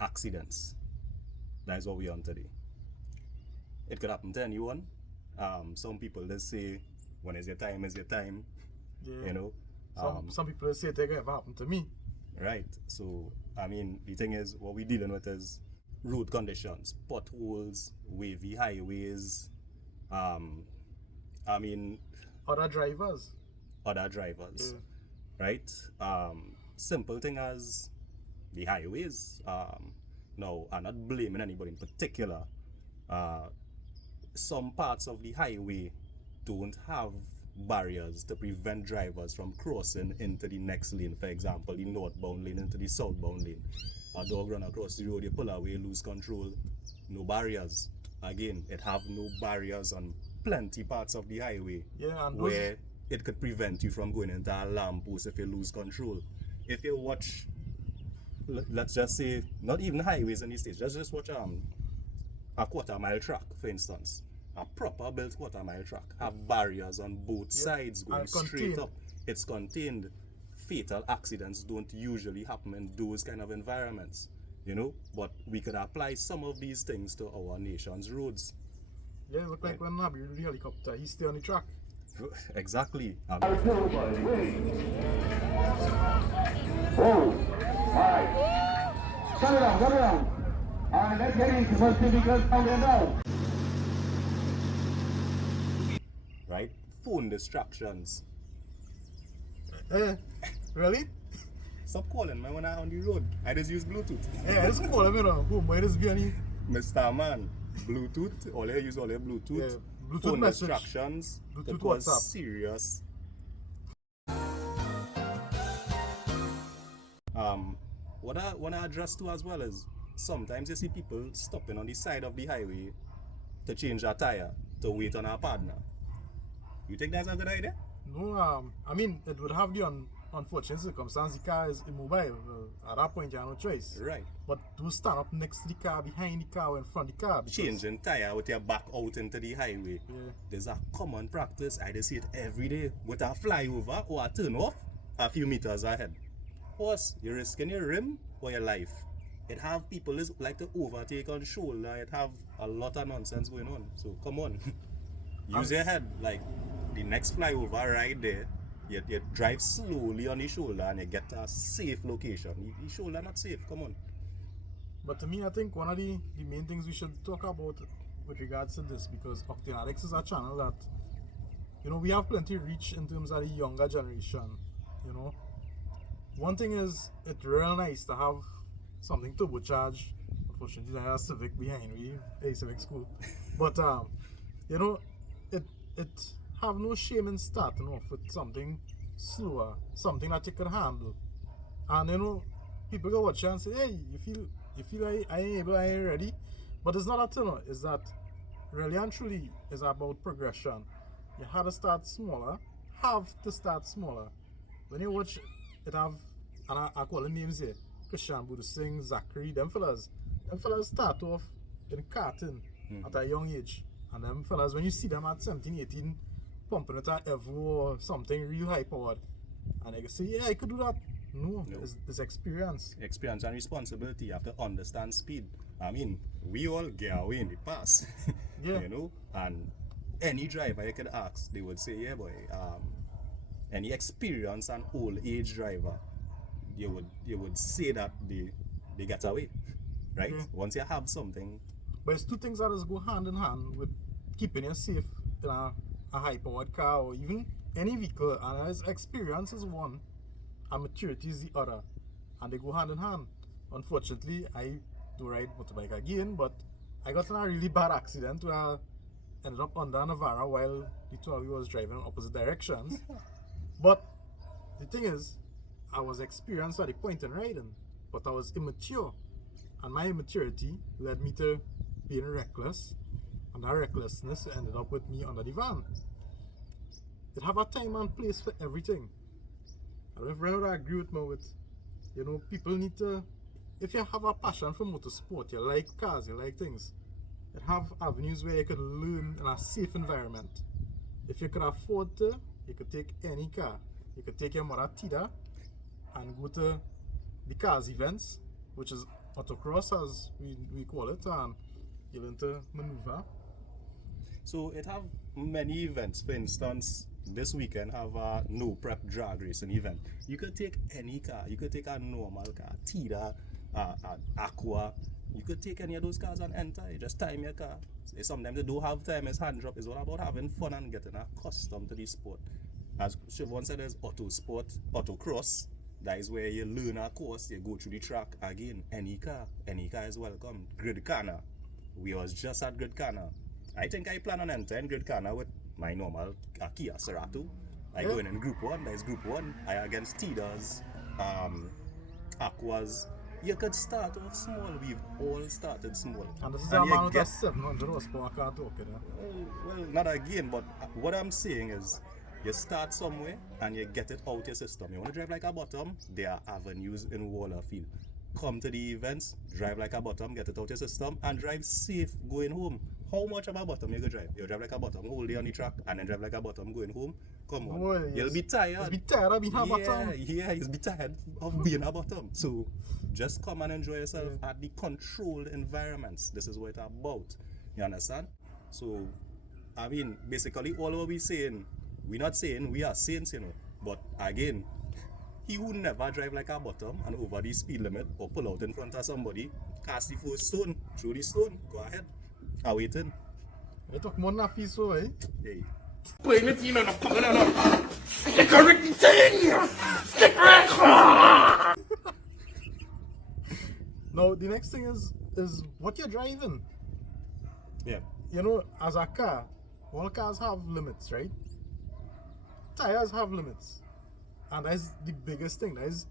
accidents. That is what we're on today. It could happen to anyone. Some people just say, when is your time, is your time. Yeah. You know. Some people say it could ever happen to me. Right. So, I mean, the thing is, what we're dealing with is road conditions, potholes, wavy highways. I mean, Other drivers. other drivers, Yeah. right? Simple thing as the highways. No, I'm not blaming anybody in particular. Some parts of the highway don't have barriers to prevent drivers from crossing into the next lane. For example, the northbound lane into the southbound lane. A dog run across the road, you pull away, lose control. No barriers. Again, it have no barriers on plenty parts of the highway. Yeah, and where it could prevent you from going into a lamppost if you lose control. If you watch, let's just say, not even highways in the States, just watch a quarter-mile track, for instance. A proper built quarter-mile track have barriers on both sides going straight up. It's contained. Fatal accidents don't usually happen in those kind of environments, you know. But we could apply some of these things to our nation's roads. Yeah, look like when Nabi the helicopter, he stay on the track. Exactly. Oh, alright. Turn it on, turn it on. Alright, let's get into first thing because down there now. Right? Phone distractions. Really? Stop calling me when I'm on the road. I just use Bluetooth. Yeah, just call him, you know. Boom, where is Benny? Mr. Man, Bluetooth, all you use all your Bluetooth. Yeah, Bluetooth phone message. distractions. Bluetooth It was WhatsApp. serious. What I want to address too as well is sometimes you see people stopping on the side of the highway to change a tire, to wait on a partner. You think that's a good idea? No, I mean, it would have the unfortunate circumstance. The car is immobile. At that point, you have no choice. Right. But to stand up next to the car, behind the car, or in front of the car. Changing tire with your back out into the highway. Yeah. There's a common practice. I just see it every day with a flyover or a turn off a few meters ahead. Horse, you're risking your rim or your life. It have people is like to overtake on shoulder. It have a lot of nonsense going on. So come on, use your head. Like the next flyover right there, you drive slowly on the shoulder and you get to a safe location. The shoulder not safe. Come on. But to me, I think one of the main things we should talk about with regards to this, because Octane Addicts is a channel that, you know, we have plenty reach in terms of the younger generation, you know. One thing is, it's real nice to have something turbocharged. Unfortunately, I have a Civic behind me, a Civic school. But, you know, it have no shame in starting off with something slower, something that you can handle. And, you know, people go watch and say, hey, you feel like I ain't able, I ain't ready. But it's not that, you know, it's that really and truly is about progression. You have to start smaller, When you watch it have, and I call the names here, Christian Budu Singh, Zachary, them fellas start off in karting at a young age. And them fellas, when you see them at 17, 18, pumping it at Evo or something real high powered, and they say, yeah, I could do that. No. It's experience. Experience and responsibility. You have to understand speed. I mean, we all get away in the past. Yeah. You know, and any driver you could ask, they would say, yeah, boy, any experience and old age driver, you would say that they get away. Right? Yeah. Once you have something. But it's two things that just go hand in hand with keeping you safe in a high powered car or even any vehicle. And as experience is one and maturity is the other, and they go hand in hand. Unfortunately, I do ride motorbike again, but I got in a really bad accident where I ended up under Navara while the two of you was driving in opposite directions. But the thing is, I was experienced at the point in riding, but I was immature, and my immaturity led me to being reckless, and that recklessness ended up with me under the van. It have a time and place for everything. I don't know if Renard agree with me with, you know, people need to, if you have a passion for motorsport, you like cars, you like things, you have avenues where you could learn in a safe environment. If you could afford to, you could take any car. You could take your mother Tida and go to the cars events, which is autocross, as we call it, and you learn to maneuver. So it have many events. For instance, this weekend have a no prep drag racing event. You could take any car. You could take a normal car, Tida, Aqua. You could take any of those cars and enter. You just time your car. Sometimes they don't have time. It's hand drop. It's all about having fun and getting accustomed to the sport. As Siobhan said, there's auto sport, autocross. That is where you learn a course. You go through the track again. Any car is welcome. Grid Kana. We was just at Grid Kana. I think I plan on entering Grid Kana with my normal Kia Cerato. I go in group 1, there's group 1. I against Tidas, Aquas. You could start off small. We've all started small. And this is a man with a 700 horsepower car talking. Well, not again, but what I'm saying is you start somewhere and you get it out your system. You want to drive like a bottom, there are avenues in Wallerfield. Come to the events, drive like a bottom, get it out your system, and drive safe going home. How much of a bottom you go drive? You drive like a bottom, whole day on the track, and then drive like a bottom going home. Come on, Boy, you'll be tired. You'll be tired of being a bottom. Yeah, you'll be tired of being a bottom. So just come and enjoy yourself at the controlled environments. This is what it's about. You understand? So, I mean, basically all what we're saying, we're not saying we are saints, you know. But again, he would never drive like a bottom and over the speed limit or pull out in front of somebody, cast the first stone, throw the stone, go ahead. I'm waiting. You talk more than a piece, so, eh? Hey. Now, the next thing is what you're driving. Yeah. You know, as a car, all cars have limits, right? Tires have limits. And that's the biggest thing. That is,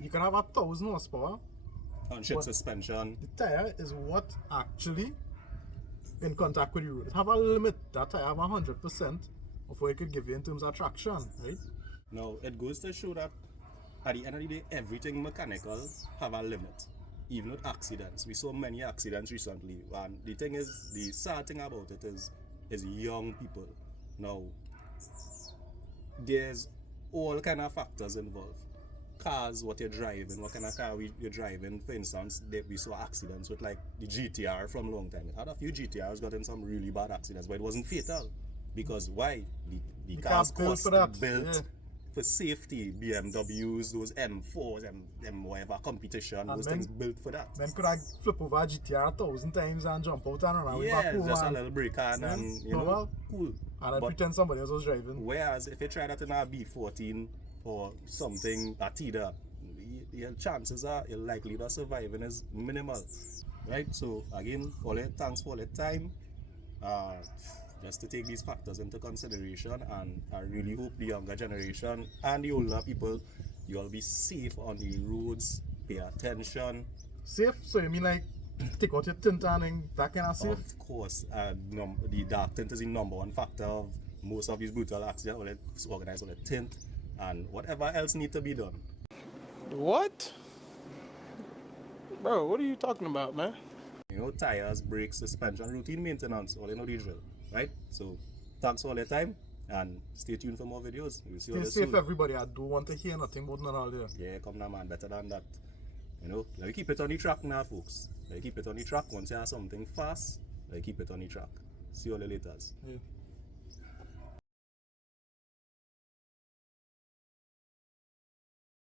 you can have 1,000 horsepower. On shit suspension. The tire is what actually in contact with the road. It have a limit. That tire have 100% of what it could give you in terms of traction, right? No, it goes to show that at the end of the day, everything mechanical have a limit. Even with accidents. We saw many accidents recently. And the thing is, the sad thing about it is young people. Now, there's all kind of factors involved. Cars, what you're driving, what kind of car you're driving. For instance, we saw accidents with like the GTR from a long time. It had a few GTRs got in some really bad accidents, but it wasn't fatal. Because why? The cars cost built for safety. BMWs, those M4s, M whatever competition, and those things built for that. Men could have flip over a GTR 1,000 times and jump out and run back home. Just a little break and you know, cool. And then pretend somebody else was driving. Whereas if you try that in a B14 or something, a Tida, your chances are your likelihood of surviving is minimal. Right? So again, thanks for all the time. Just to take these factors into consideration, and I really hope the younger generation and the older people, you all be safe on the roads, pay attention. Safe? So you mean like take out your tint and that kind of safe? Of course, the dark tint is the #1 factor of most of these brutal accidents. All it's organized on the tint and whatever else need to be done. What? Bro, what are you talking about, man? You know, tires, brakes, suspension, routine maintenance, all you know the drill, right? So, thanks for all your time and stay tuned for more videos. We'll see you Stay safe, soon. everybody. I don't want to hear nothing about none of that. Yeah, come now, man. Better than that. You know, let me keep it on the track now, folks. Let me keep it on the track. Once you have something fast, let me keep it on the track. See you all later. Yeah.